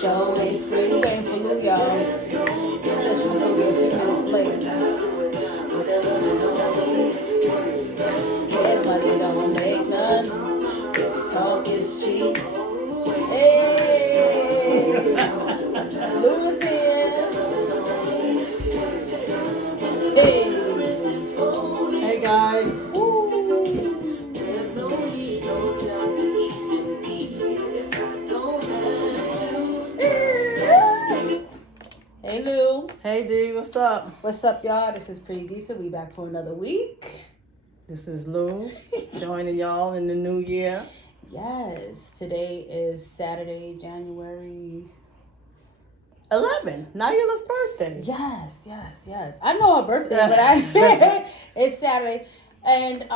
show ain't free. We waiting for Lou, y'all. She said she was gonna be a few minutes late. Scared money don't make none. Talk is cheap. Hey, Lou is here. Hey. Hey guys. Hey Lou. Hey D, what's up? What's up, y'all? This is Pretty Decent. We back for another week. This is Lou, joining y'all in the new year. Yes, today is Saturday, January 11, Naila's birthday. Yes. I know her birthday, but it's Saturday. And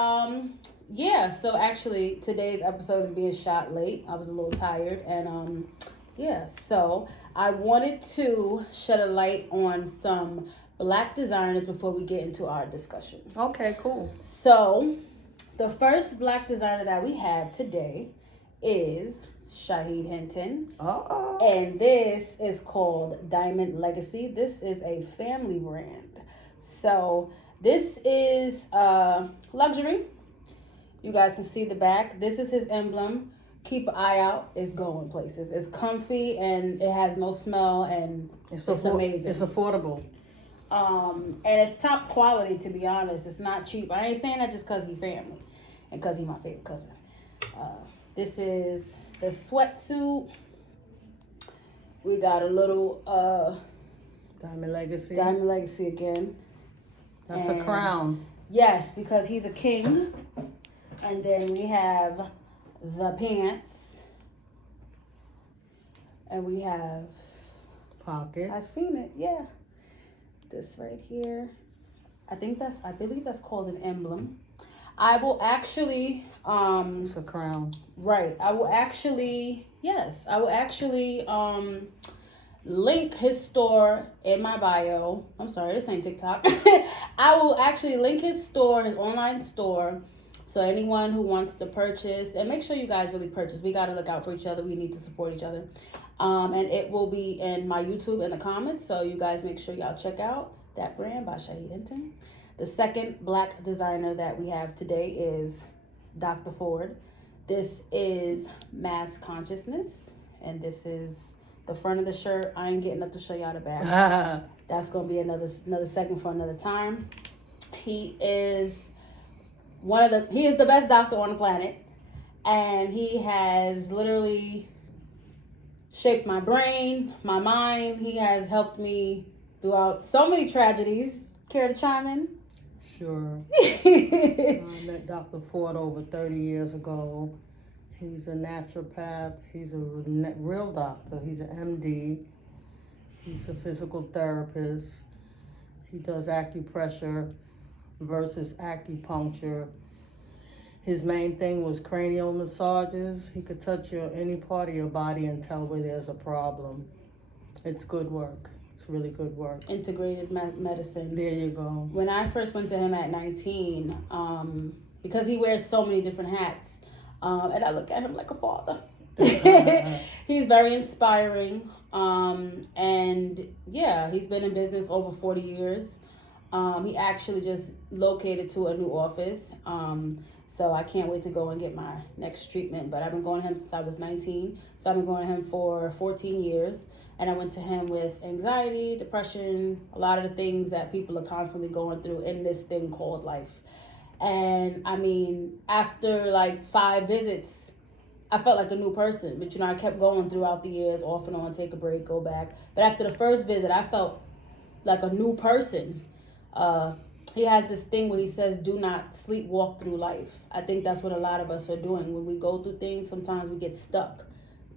yeah, so actually today's episode is being shot late. I was a little tired and yeah, so I wanted to shed a light on some Black designers before we get into our discussion. Okay, cool. So, the first Black designer that we have today is Shaheed Hinton. Uh-oh. And this is called Diamond Legacy. This is a family brand. So, this is luxury. You guys can see the back. This is his emblem. Keep an eye out. It's going places. It's comfy and it has no smell and it's amazing. It's affordable. And it's top quality, to be honest. It's not cheap. I ain't saying that just because he family and because he my favorite cousin. This is the sweatsuit. We got a little Diamond Legacy. Diamond Legacy again. That's a crown. Yes, because he's a king. And then we have the pants. And we have Pocket. I seen it, yeah. This right here. I believe that's called an emblem. I will actually It's a crown. right. I will actually link his store in my bio. I'm sorry, this ain't TikTok. I will actually link his store, his online store. So anyone who wants to purchase, and make sure you guys really purchase. We got to look out for each other. We need to support each other. And it will be in my YouTube in the comments. So you guys make sure y'all check out that brand by Shaheed Hinton. The second Black designer that we have today is Dr. Ford. This is Mass Consciousness. And this is the front of the shirt. I ain't getting up to show y'all the back. That's going to be another segment for another time. He is the best doctor on the planet, and he has literally shaped my brain, my mind. He has helped me throughout so many tragedies. Care to chime in? Sure. I met Dr. Ford over 30 years ago. He's a naturopath. He's a real doctor. He's an MD. He's a physical therapist. He does acupressure versus acupuncture. His main thing was cranial massages. He could touch any part of your body and tell where there's a problem. It's good work. It's really good work. Integrated medicine. There you go. When I first went to him at 19, because he wears so many different hats, and I look at him like a father. He's very inspiring. And yeah, he's been in business over 40 years. He actually just located to a new office. So I can't wait to go and get my next treatment. But I've been going to him since I was 19. So I've been going to him for 14 years. And I went to him with anxiety, depression, a lot of the things that people are constantly going through in this thing called life. And I mean, after like 5 visits, I felt like a new person. But, I kept going throughout the years, off and on, take a break, go back. But after the first visit, I felt like a new person. He has this thing where he says, do not sleepwalk through life. I think that's what a lot of us are doing. When we go through things, sometimes we get stuck.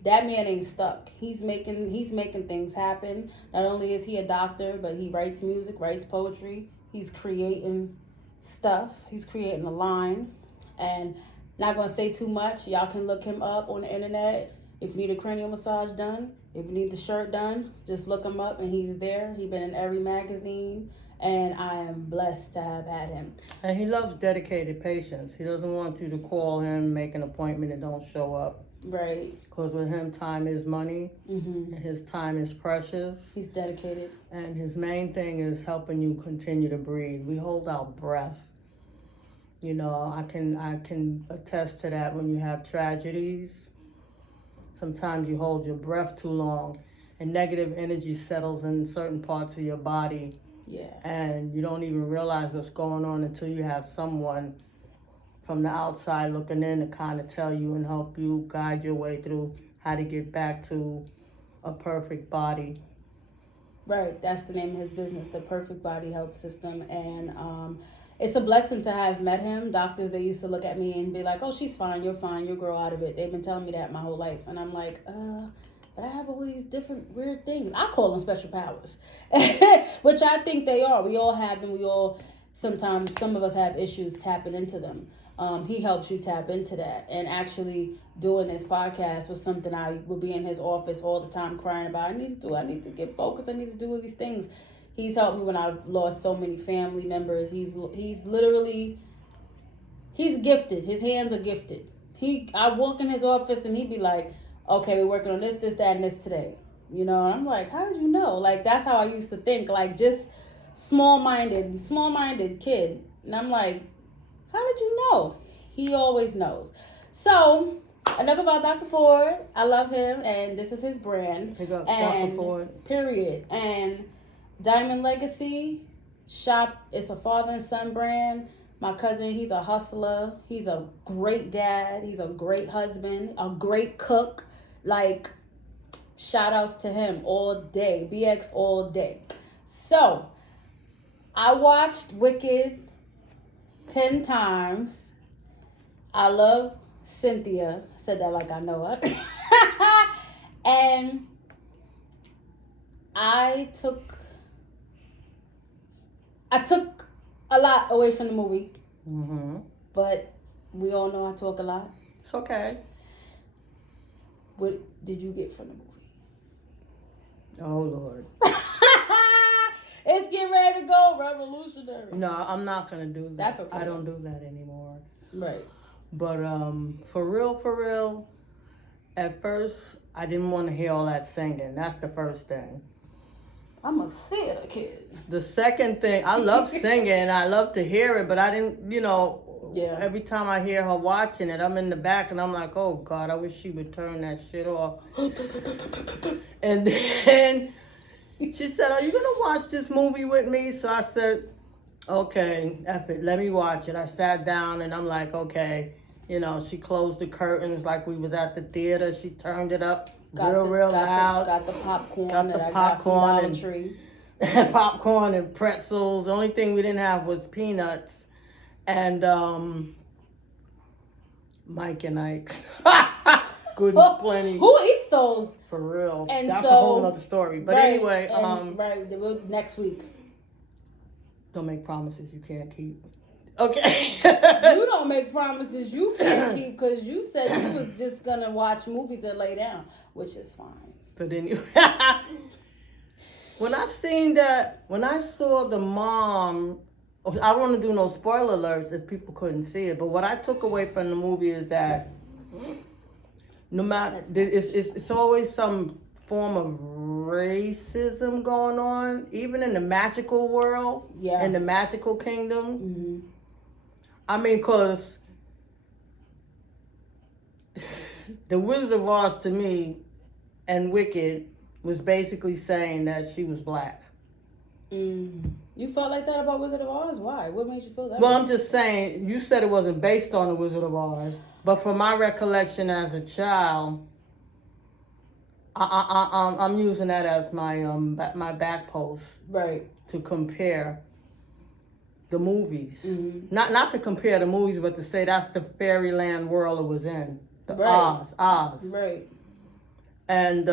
That man ain't stuck. He's making things happen. Not only is he a doctor, but he writes music, writes poetry. He's creating stuff. He's creating a line. And not going to say too much. Y'all can look him up on the internet. If you need a cranial massage done, if you need the shirt done, just look him up and he's there. He's been in every magazine. And I am blessed to have had him. And he loves dedicated patients. He doesn't want you to call him, make an appointment, and don't show up. Right. Because with him, time is money, Mm-hmm. and his time is precious. He's dedicated. And his main thing is helping you continue to breathe. We hold our breath. You know, I can attest to that when you have tragedies. Sometimes you hold your breath too long, and negative energy settles in certain parts of your body, Yeah. and you don't even realize what's going on until you have someone from the outside looking in to kind of tell you and help you guide your way through how to get back to a perfect body. Right. That's the name of his business, the Perfect Body Health System. And it's a blessing to have met him. Doctors, they used to look at me and be like, oh, she's fine, you'll grow out of it. They've been telling me that my whole life. And I'm like, but I have all these different weird things. I call them special powers, which I think they are. We all have them. We all, sometimes, some of us have issues tapping into them. He helps you tap into that. And actually doing this podcast was something I would be in his office all the time crying about. I need to get focused. I need to do all these things. He's helped me when I've lost so many family members. He's literally, he's gifted. His hands are gifted. I walk in his office and he'd be like, okay, we're working on this, that, and this today. You know, and I'm like, how did you know? Like, that's how I used to think. Like, just small-minded kid. And I'm like, how did you know? He always knows. So, enough about Dr. Ford. I love him, and this is his brand. Pick up And Dr. Ford. period. And Diamond Legacy shop. It's a father and son brand. My cousin, he's a hustler. He's a great dad. He's a great husband. A great cook. Like, shout outs to him all day. BX all day. So, I watched Wicked 10 times. I love Cynthia. I said that like I know her. And I took a lot away from the movie. Mm-hmm. But we all know I talk a lot. It's okay. What did you get from the movie? Oh, Lord. It's getting ready to go revolutionary. No, I'm not going to do that. That's okay. I don't do that anymore. Right. But for real, at first, I didn't want to hear all that singing. That's the first thing. I'm a theater kid. The second thing, I love singing. I love to hear it, but I didn't, Yeah. Every time I hear her watching it, I'm in the back and I'm like, oh, God, I wish she would turn that shit off. And then she said, are you going to watch this movie with me? So I said, okay, F it, let me watch it. I sat down and I'm like, okay. She closed the curtains like we was at the theater. She turned it up real loud. Got the popcorn Got the that I popcorn got from and- Dollar Tree. Popcorn and pretzels. The only thing we didn't have was peanuts. And Mike and Ike's. Good and plenty. Who eats those? For real. And That's so- a whole other story. But Right, anyway, and, right, next week. don't make promises you can't keep. Okay. You don't make promises you can't keep because you said you was just gonna watch movies and lay down, which is fine. But anyway, when I saw the mom, I don't want to do no spoiler alerts if people couldn't see it, but what I took away from the movie is that no matter, it's always some form of racism going on, even in the magical world, Yeah. in the magical kingdom. Mm-hmm. I mean, because the Wizard of Oz to me and Wicked was basically saying that she was black. You felt like that about Wizard of Oz? Why? What made you feel that? Well, way? I'm just saying, you said it wasn't based on the Wizard of Oz, but from my recollection as a child, I'm using that as my my back post Right. to compare the movies. Mm-hmm. Not to compare the movies, but to say that's the fairyland world it was in. The Right. Oz. Right. And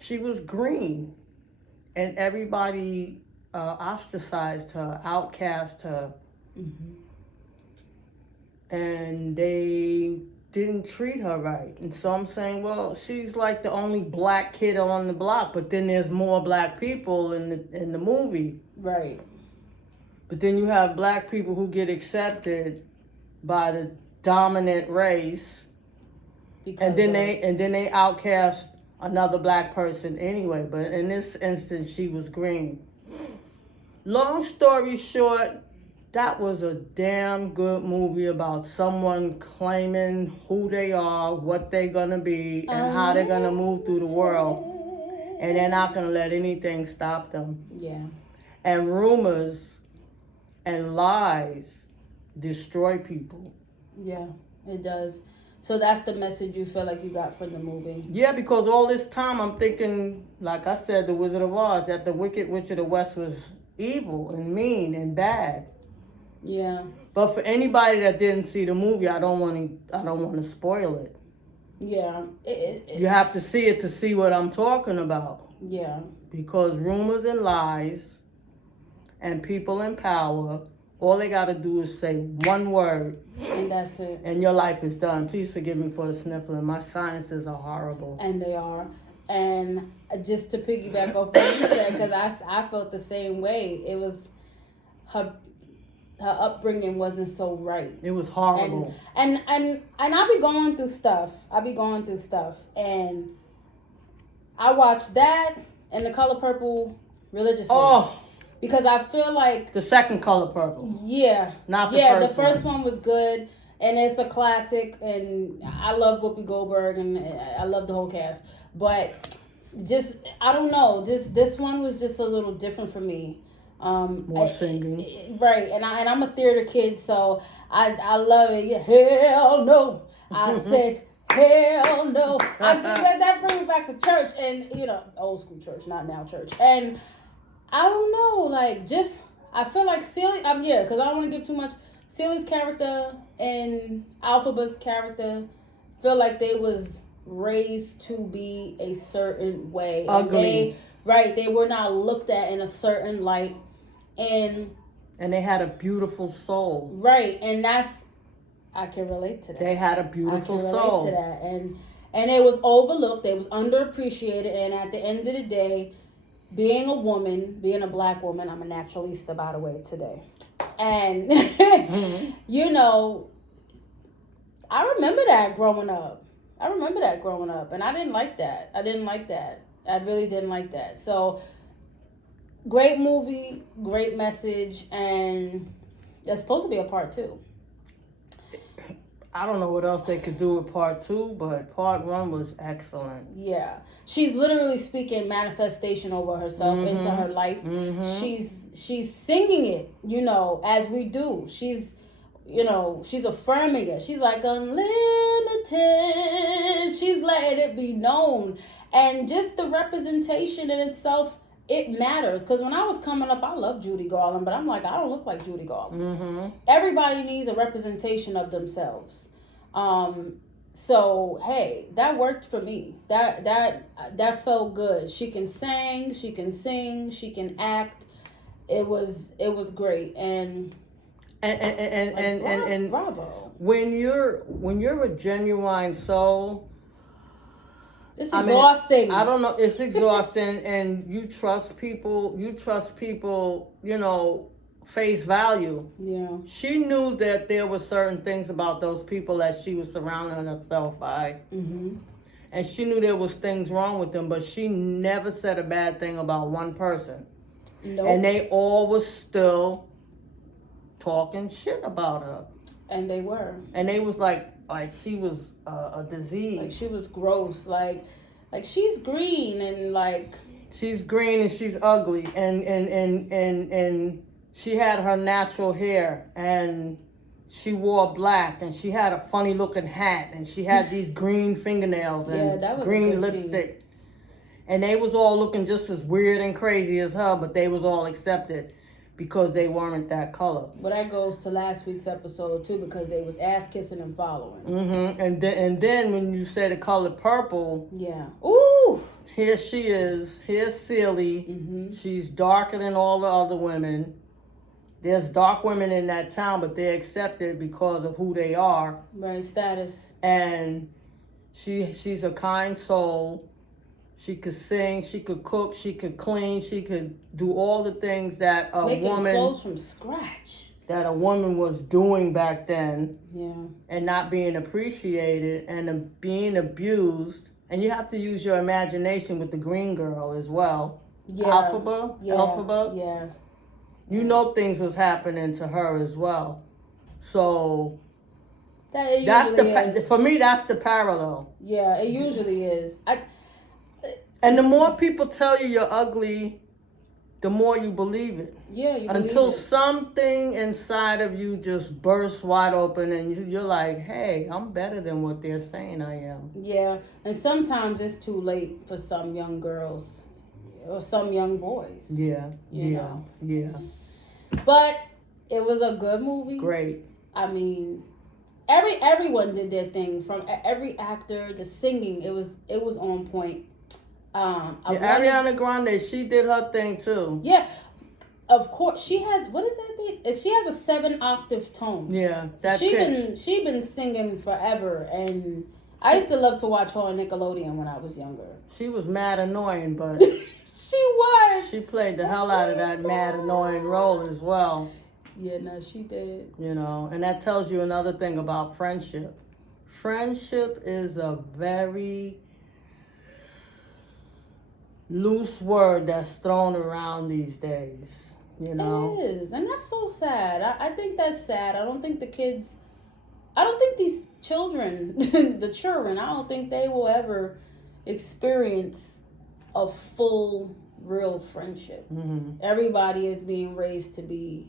she was green. And everybody ostracized her, outcast her. Mm-hmm. And they didn't treat her right. And so I'm saying, well, she's like the only black kid on the block, but then there's more black people in the movie. Right. But then you have black people who get accepted by dominant race, Because and then they outcast another black person anyway. But in this instance, she was green. Long story short, that was a damn good movie about someone claiming who they are, what they're gonna be, and how they're gonna move through the world. And they're not gonna let anything stop them. Yeah. And rumors and lies destroy people. Yeah, it does. So that's the message you feel like you got from the movie. Yeah, because all this time I'm thinking, like I said, The Wizard of Oz, that the Wicked Witch of the West was evil and mean and bad. Yeah. But for anybody that didn't see the movie, I don't want to spoil it. Yeah. You have to see it to see what I'm talking about. Yeah. Because rumors and lies and people in power, all they got to do is say one word. And that's it. And your life is done. Please forgive me for the sniffling. My sinuses are horrible. And they are. And just to piggyback off what you said, because I felt the same way. It was her upbringing wasn't so right. It was horrible. And I be going through stuff. And I watched that and The Color Purple religiously. Oh, because I feel like the second Color Purple. Yeah. Not the the first first one was good. And it's a classic, and I love Whoopi Goldberg, and I love the whole cast. But just, I don't know, this one was just a little different for me. More singing. Right, and I'm a theater kid, so I love it. Yeah, hell no. I said, hell no. That brings me back to church, and, old school church, not now church. And I don't know, like, just, I feel like Celie, because I don't want to give too much. Celie's character and Alphaba's character feel like they was raised to be a certain way. Ugly. They were not looked at in a certain light. And they had a beautiful soul. Right, and I can relate to that. They had a beautiful soul. I can relate to that. And it was overlooked, they was underappreciated, and at the end of the day, being a woman, being a black woman, I'm a naturalista, by the way, today. And, I remember that growing up. And I didn't like that. I really didn't like that. So, great movie, great message, and there's supposed to be a part 2. I don't know what else they could do with part 2, but part 1 was excellent. Yeah. She's literally speaking manifestation over herself into her life. Mm-hmm. She's singing it, as we do. She's affirming it. She's like, unlimited. She's letting it be known. And just the representation in itself, it matters. Because when I was coming up, I loved Judy Garland, but I'm like, I don't look like Judy Garland. Mm-hmm. Everybody needs a representation of themselves. So, hey, that worked for me. That felt good. She can sing, she can sing, she can act. It was great. And bravo. When you're a genuine soul, it's exhausting. I don't know, it's exhausting. And you trust people, face value. Yeah. She knew that there were certain things about those people that she was surrounding herself by. Mm-hmm. And she knew there was things wrong with them, but she never said a bad thing about one person. Nope. And they all was still talking shit about her. And they were. And they was like she was a disease. Like she was gross. Like she's green and like. She's green and she's ugly and she had her natural hair and she wore black and she had a funny looking hat and she had these green fingernails and green lipstick. Scene. And they was all looking just as weird and crazy as her, but they was all accepted because they weren't that color. Well, that goes to last week's episode too, because they was ass kissing and following. Mm-hmm. And then when you say The Color Purple, yeah, ooh, here she is. Here's Celie. Mm-hmm. She's darker than all the other women. There's dark women in that town, but they're accepted because of who they are. Right, status. And she's a kind soul. She could sing, she could cook, she could clean, she could do all the things that a woman... Making clothes from scratch. that a woman was doing back then Yeah. and not being appreciated and being abused. And you have to use your imagination with the green girl as well. Yeah. Alphaba. Yeah. You know things was happening to her as well. So for me, that's the parallel. Yeah, it usually is. And the more people tell you you're ugly, the more you believe it. Yeah, you believe Until it. something inside of you just bursts wide open and you're like, hey, I'm better than what they're saying I am. Yeah, and sometimes it's too late for some young girls or some young boys. Yeah, you know. yeah. But it was a good movie. Great. I mean, everyone did their thing. From every actor, the singing, it was on point. Ariana Grande, she did her thing too. Yeah, of course she has. What is that thing? She has a 7-octave tone. Yeah, that she been singing forever, and I used to love to watch her on Nickelodeon when I was younger. She was mad annoying, but she was. She played the hell out of that mad annoying role as well. Yeah, no, she did. You know, and that tells you another thing about friendship. Friendship is a very loose word that's thrown around these days, you know. It is, and that's so sad. I think that's sad. I don't think these children, the children, I don't think they will ever experience a full, real friendship. Mm-hmm. Everybody is being raised to be,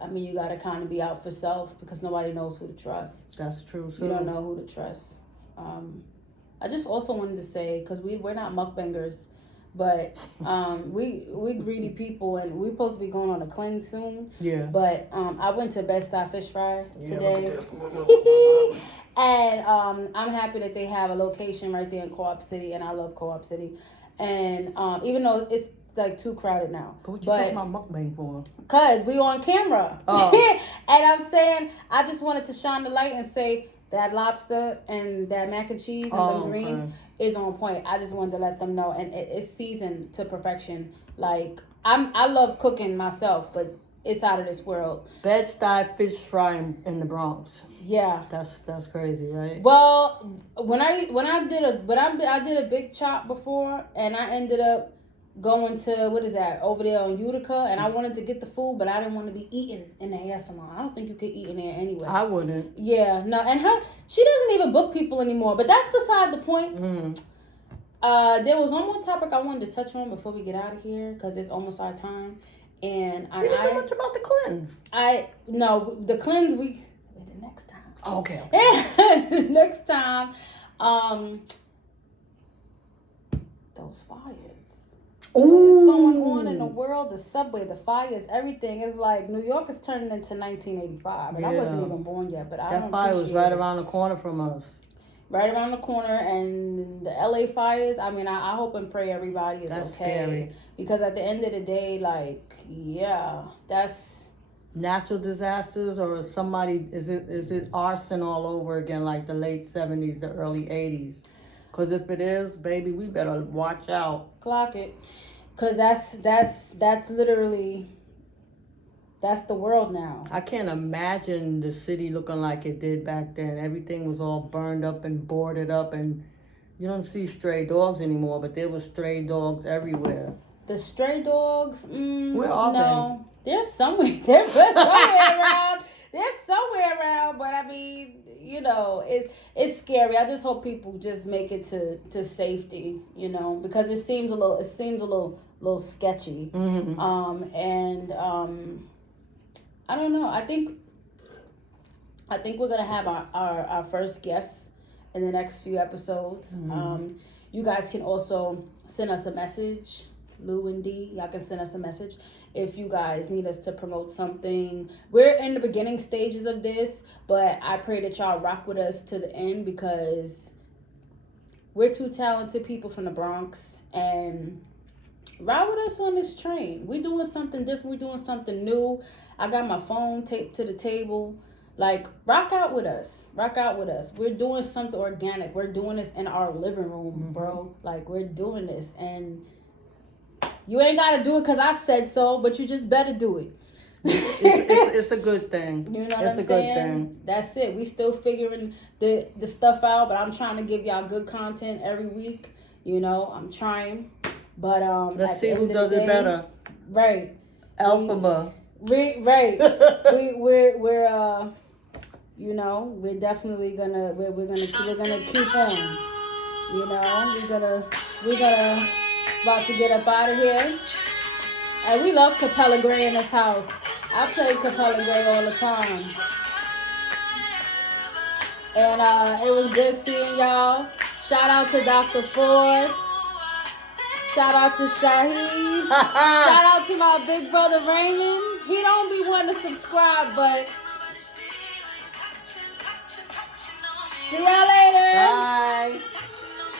I mean, you got to kind of be out for self because nobody knows who to trust. That's true, too. You don't know who to trust. I just also wanted to say, because we're not mukbangers, but we greedy people, and we're supposed to be going on a cleanse soon. Yeah. But I went to Best Style Fish Fry today. And I'm happy that they have a location right there in Co-op City, and I love Co-op City. And even though it's like too crowded now. But what you talking about mukbang for? Because we on camera. Oh. And I'm saying, I just wanted to shine the light and say that lobster and that mac and cheese and the greens is on point. I just wanted to let them know. And it's seasoned to perfection. Like, I love cooking myself, but it's out of this world. Bed-Stuy Fish Fry in the Bronx. Yeah. That's crazy, right? Well, I did a big chop before, and I ended up going to, what is that, over there on Utica, and I wanted to get the food, but I didn't want to be eating in the hair salon. I don't think you could eat in there anyway. I wouldn't. Yeah, no, and she doesn't even book people anymore, but that's beside the point. There was one more topic I wanted to touch on before we get out of here, because it's almost our time. And you didn't know much about the cleanse. The cleanse the next time. Oh, okay. Next time, those fires. Ooh. What is going on in the world? The subway, the fires, everything is like New York is turning into 1985, and I wasn't even born yet. But that fire was right around the corner from us. Right around the corner, and the LA fires. I mean, I hope and pray everybody is okay. Scary. Because at the end of the day, like, yeah, that's natural disasters, or is it arson all over again, like the late 70s, the early 80s? Because if it is, baby, we better watch out. Clock it. Because that's literally, that's the world now. I can't imagine the city looking like it did back then. Everything was all burned up and boarded up, and you don't see stray dogs anymore, but there were stray dogs everywhere. The stray dogs? Where are they? They're somewhere. They're somewhere around. They're somewhere around, but I mean, you know, it's scary. I just hope people just make it to safety, you know, because it seems a little sketchy. Mm-hmm. I don't know. I think we're gonna have our first guests in the next few episodes. Mm-hmm. You guys can also send us a message. Lou and D, y'all can send us a message if you guys need us to promote something. We're in the beginning stages of this, but I pray that y'all rock with us to the end, because we're two talented people from the Bronx, and ride with us on this train. We're doing something different. We're doing something new. I got my phone taped to the table. Like, rock out with us. Rock out with us. We're doing something organic. We're doing this in our living room, bro. Like, we're doing this, and you ain't got to do it because I said so, but you just better do it. It's a good thing. You know what It's I'm a good saying? thing. That's it. We still figuring the stuff out, but I'm trying to give y'all good content every week. You know, I'm trying. But Let's at see the who end of does the it day, better. right? Alphaba. Right. We're you know, we're definitely gonna we're gonna keep on. You know, we're gonna about to get up out of here. And we love Capella Gray in this house. I play Capella Gray all the time. And it was good seeing y'all. Shout out to Dr. Ford. Shout out to Shaheed. Shout out to my big brother Raymond. He don't be wanting to subscribe, but see y'all later. Bye.